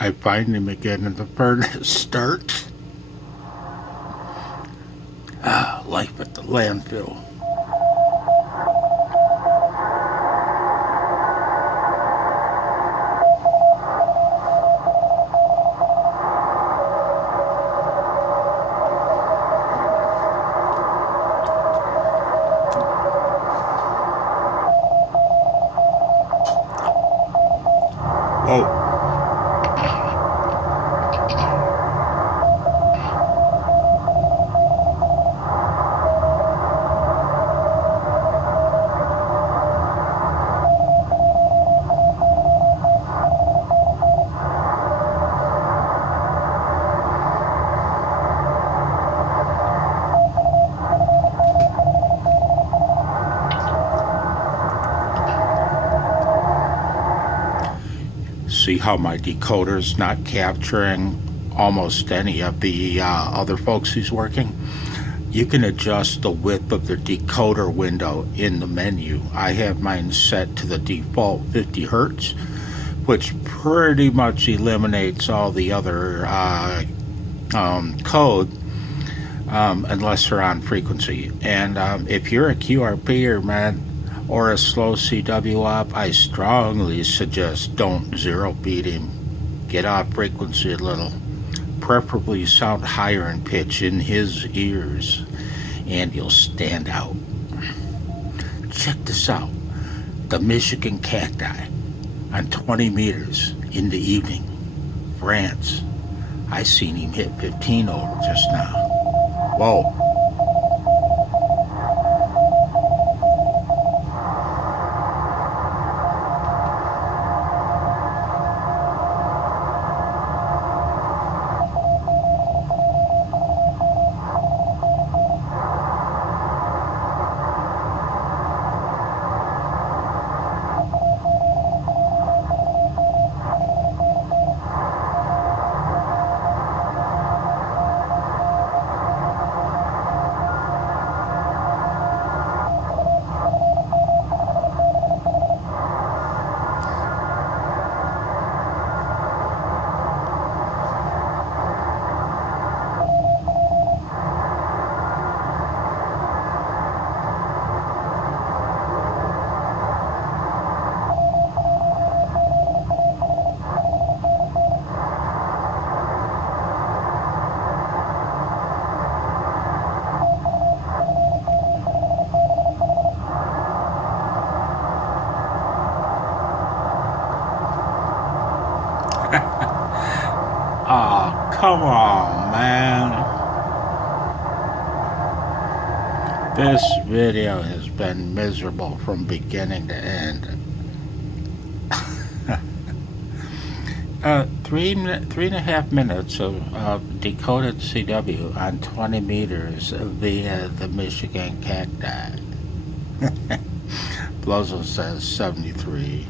I find him again and the furnace starts. Life at the landfill. Oh. See how my decoder's not capturing almost any of the other folks he's working? You can adjust the width of the decoder window in the menu. I have mine set to the default 50 hertz, which pretty much eliminates all the other code unless they're on frequency. And if you're a QRPer, man, or a slow CW op, I strongly suggest don't zero beat him. Get off frequency a little. Preferably sound higher in pitch in his ears, and you'll stand out. Check this out. The Michigan cacti on 20 meters in the evening. France. I seen him hit 15 over just now. Whoa. Oh, come on, man. This video has been miserable from beginning to end. 3.5 minutes of decoded CW on 20 meters via the Michigan cacti. Blozo says 73.